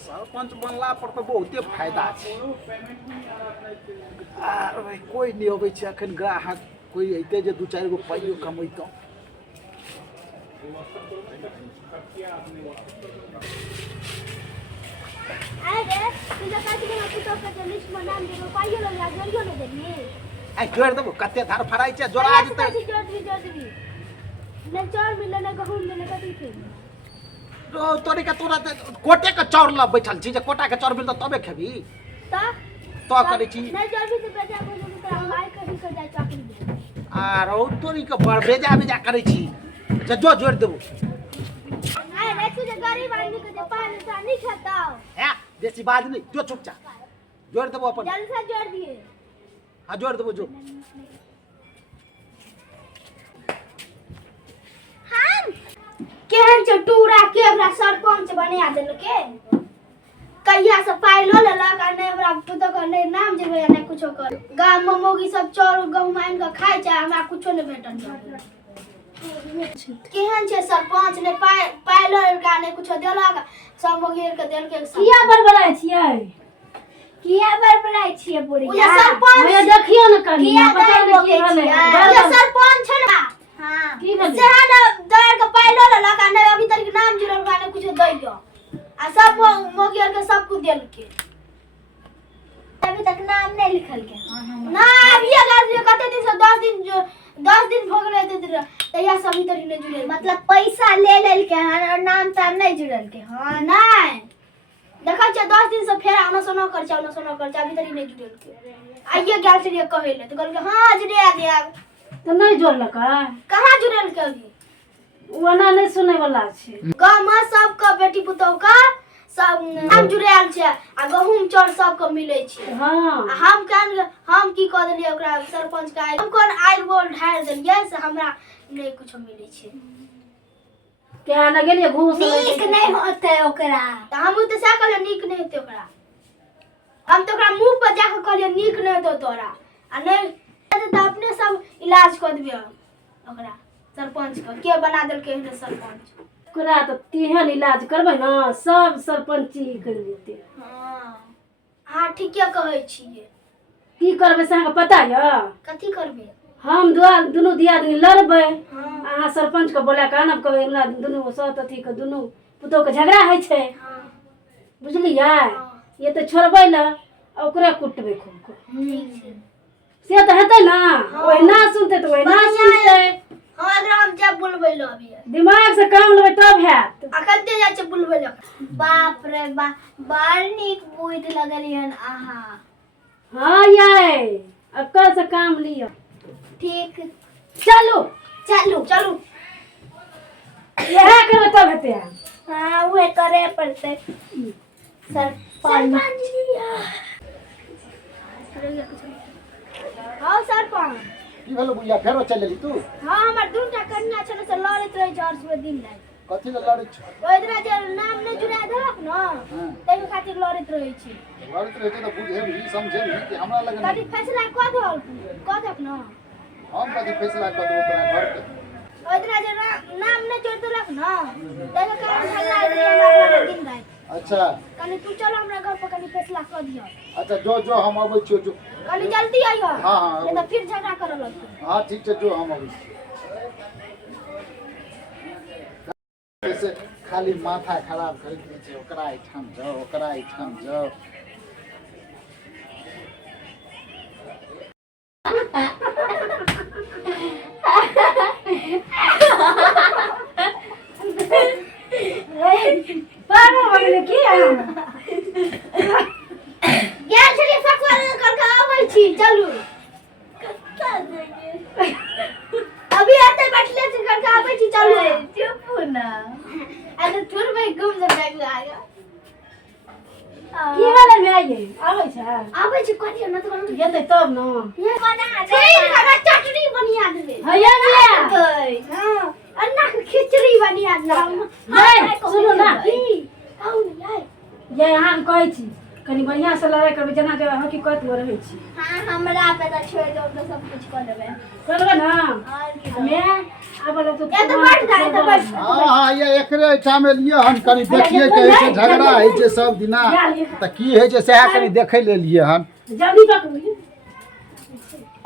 सरपंच बनला पर तो बहुते फायदा छै। आर भाई कोई नहीं अबै छै अखन ग्राहक कोई अइते जे 2-4 गो पाइयो कमैतो। आई जोड़ देबो कते धार फराई छै जोड़ा जेतै। ने चाउर मिले ने गहूम मिले कथि छै तोरी के तोरा कोटे के चाउर ल बैठल छी जे कोटा के चाउर मिलत तबे खेबी तो करे छी नहीं चाउर भी तो बेटा को जो तोरा माय कथि कर जाय चाकरी दे आर ओ तोरी के बड़ बेजा करे छी। अच्छा जो जोड़ देबो। आय रे तू जे गरीब आदमी के जे पान सा नहीं खाता है बेसी बात नहीं जो चुपचाप जोड़ देबो अपन जल्दी से जोड़ दिए। हां जोड़ देबो जो केहन चटूरा के हमरा सरपंच बना देलके कहिया से पाइ ल लेलक आ नै हमरा पुतो के नै नाम जेबै नै कुछो कर। गाम में मोगी सब चाउर गहूम आइन के खाइ छै हमरा कुछो नै भेटल। केहन छै सरपंच नै पाइ ल लेलक नै कुछो देलक सब मोगी के देलके। किया बड़बड़ाय छियै किया बड़बड़ाय छियै बुढ़िया ओ सरपंच मैं देखियो न कनिया पता नै की भेलै ये सरपंच छै ना। हां की भेलै सेहा दर के पाइ ल लेलक आ नै अभी तक नाम जुड़ल बा नै कुछो दै दियो आ सब मोगियर के सब कुछ देल के अभी तक नाम नहीं लिखल के। ना अभी अगर कते दिन से 10 दिन भ गेलै तहिया से अभी तक नहीं जुड़ल मतलब पैसा ले लेल के और नाम ताम नहीं जुड़ल के। हां नहीं देखा छ 10 दिन से फेर आना सोना कर छ अभी तक नहीं जुड़ल के। आइए गेल छलिए कहै ले तो कहल के हां जुड़े देब तो नहीं जोड़लक कहां जुड़ल के अभी ओना नहीं सुनै वाला छै। गाम में सब के बेटी पुतौ का सब नाम जुड़ायल छै आ गहूम चाउर सब के मिलै छै। हां हम की क देलिए ओकरा सरपंच के हम कोन आइल बोल ढार देलिए से हमरा नै कुछो मिलै छै। क्या न गेलिए घूस नीक नहीं होते ओकरा त हम त सा कहलिए नीक नहीं होते ओकरा हम तो ओकरा मुंह पर जाके कहलिए नीक नहीं होतो तोरा आ नै त अपने सब इलाज क देबे ओकरा सरपंच के बना देलके है सरपंच ओकरा तो तेहन इलाज करबै न सब सरपंची कर देते। हां हां ठीके कहै छियै की करबै से अहाँके पता य कथि करबे हम दुनू दियादनी लड़बै हां अहाँ सरपंच के बोला के आनब कहबै हमरा दुनू सत अथी के दुनू पुतो के झगड़ा है छै। हां बुझलियै ये तो छोड़बै ल ओकरे कुटबै खूब से तो हेतै ना ओइ ना सुनते तो ओइ ना सुनते। हां अगर हम जब बोलबै ल अभी दिमाग से काम लेबै तब हैत अखनते जाय छै बोलबै ल। बाप रे बड़ नीक बुझ लगलियन आहा। हां यै अक्कल से काम लियो ठीक चलू चलू चलू यह करबै तब हेतै। हां उहे करे पड़तै सरपंच हां सरपंच की भेलो बुइया फेरो चल लेली तू। हां हमर दूटा कन्या छले से लड़ैत रहे छै 8 दिन लाग कथि ल लड़ै छ ओइदरा जे नाम नै जुड़ा देलक न तै खातिर लड़ैत रहे छी। लड़ैत रहे त बुझे भी समझे भी कि हमरा लगन कथि फैसला क दक न हम कथि फैसला क देबो तोरा घर के ओइदरा जे नाम नै जोड़ देलक न तै कारण हल्ला हमरा दिन रात। अच्छा कनी तू चल हमरा घर पर कनी फैसला क दियो। अच्छा जो हम आबै छियो जो कनी जल्दी आइयो। हां नै त फिर झगड़ा करऽ लगतै। हां ठीक छै जो हम आबै छी। ऐसे खाली माथा खराब करैत रहै छै ओकरा एठाम जाओ ओकरा एठाम जाओ। पागल हो गेलै की गेल छली फेकवा करके आबै छी चलू कत्ता जेगे अभी आते बैठले छी करके आबै छी चलू चुप ना अरे थोड़बै घूम से बैग आएगा की वाला में आइए आबै छै कहियो न तो जेतै तब न ये बना दे चटनी बनिया देबे हैया मिया हां अन्ना के खिचड़ी बनिया दे नहीं सुनो ना आउ नहीं ये अहाँ कहै छी कनी बढ़िया से लड़ाई करबै जना के हकीकत में रहै छी। हमरा पे तो छोड़ दो तो सब कुछ कर लेबे करबे ना और की हमें अब तो ये तो बैठ जा तो बैठ हां ये एकरे ठाम लिए हन कनी देखिए के ऐसे झगड़ा है जे सब दिना त की है जे सहा कनी देखे ले लिए हन जल्दी पकड़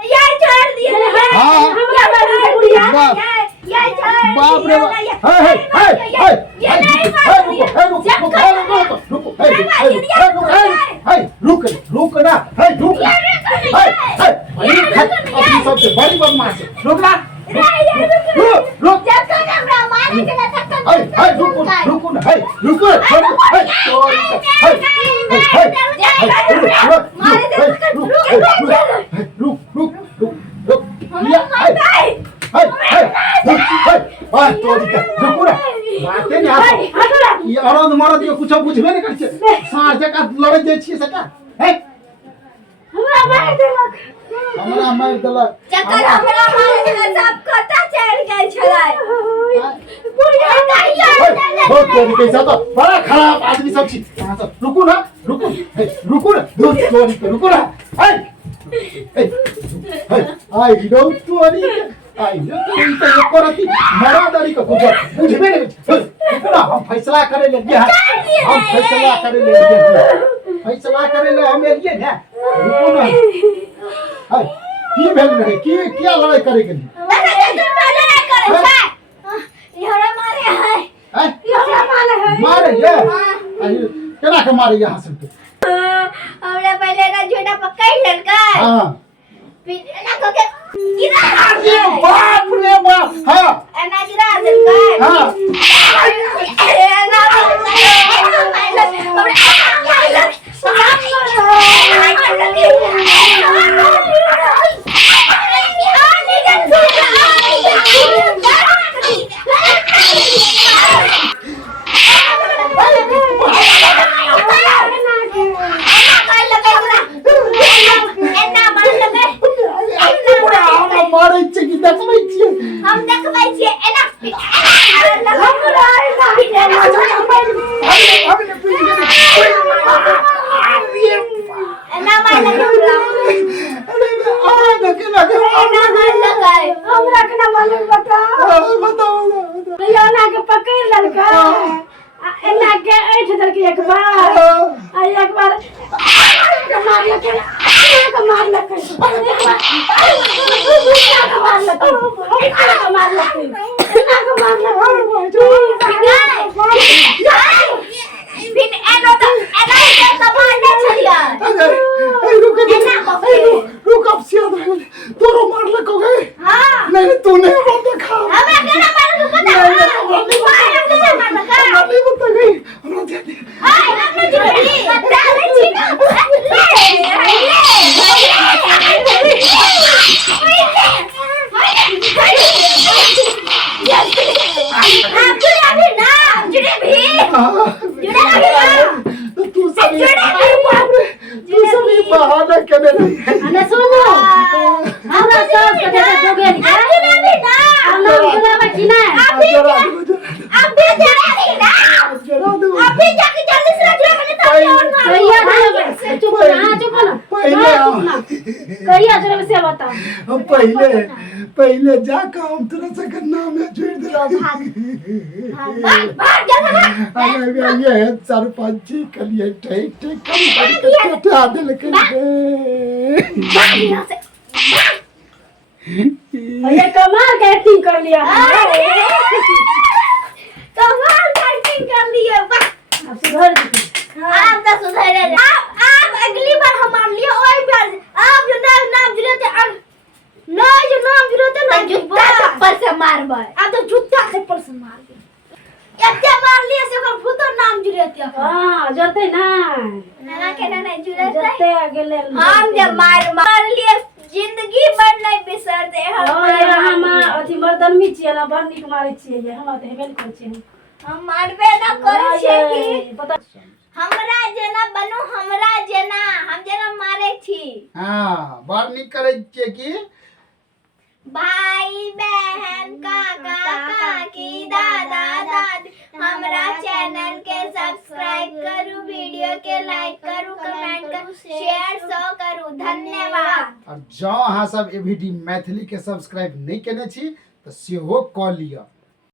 ये छोड़ दिए हां हमरा बाबू बुढ़िया ये छोड़ बाप रे बाप ये नहीं रुक ना रुक अपनी सबसे बड़ी बदमाश है रुक ना रुक जब तक हमरा मारे के ना तक रुक ना रुक ये औरत मरद ये कुछ बुझबे नहीं करे साँझ का लड़े जे छी सका है हमरा मार देलक जकर हमरा मारे के सब कटा चढ़ गए छलाय बुढ़िया कहिया बहुत चोरी कैसा तो बड़ा खराब आदमी सब छी रुको ना रुको दूध चोरी के रुको ना आई डो चोरी आई ये तो ये करती मरादारी का कुछ बुझबे नहीं रुको ना हम फैसला करे ले हम फैसला करे ले हम लिए ना रुको ना हाय की भेल रहे की क्या लड़ाई करे के लिए लड़ाई करे छै हमरा मारे है हमरा मारे ये केना के मारे यहां से हमरा पहले ना झोटा पकड़ लेलकै हां फिर ना को के गिरा अरे बाप रे बाप हां एना गिरा देलकै हां एना मारे छै कि देखबै छियै हम देखबै छियै एना एना मार हमरा के ना मालूम बताओ याना के पकड़ ललका एना के ऐठ देलकै एक बार मार लके मार लके फिर एनो तो मारने छलिया रुक अब सिया तोरो मार लको गए हां नहीं तूने मार देखा हमें केना मार लको पता है मार लका नहीं बता गई हमरा दे हाय हमने जुड़ी बता ले छी ना तू सब बहाना करने लगी अने सुनो हमरा सब के देख जोगे नि हम बुलावा कि ना अभी जरा ना अभी जाके जल्दी से रख मैंने तो और कहिया चुप ना पहले कहिया जरा से बता हम पहले जाकर हम तेरा से नाम है जोड़ दे भाग जा अरे ये सरपंच के लिए ठीक कम करके कटा दिल के ये कमाल का एक्टिंग कर लिया कमाल का एक्टिंग कर लिए वाह अब सुधर आप तो सुधर आप अगली बार हमारे लिए ओए प्यार आप जो नाम जुड़ते ना जो नाम जुड़ते ना जूता चप्पल से मारबे आप तो जूता चप्पल से मारबे एते मार लिए से ओकर फुतो नाम जुड़ते हां जरते ना ना केना नहीं जुड़ते जरते गेले हम जब मार लिए जिंदगी भर नहीं बिसर दे हम हम अथी मर्दनमी छियै ना बड़ नीक मारै छियै ये हम त हेबे नै करै छियै हम मारबे ना करे छियै कि पता हमरा जेना बनू हमरा जेना हम जेना मारे छी हां बड़ नीक करै छियै कि भाई बहन काका काकी दादा दादी हम हमरा चैनल के सब्सक्राइब करू, वीडियो के लाइक करू, कमेंट करू, शेयर सो करू। धन्यवाद। और जँ अहाँ सब ए वीडियो मैथिली के सब्सक्राइब नहीं केने छी तो सेहो कऽ लिअ।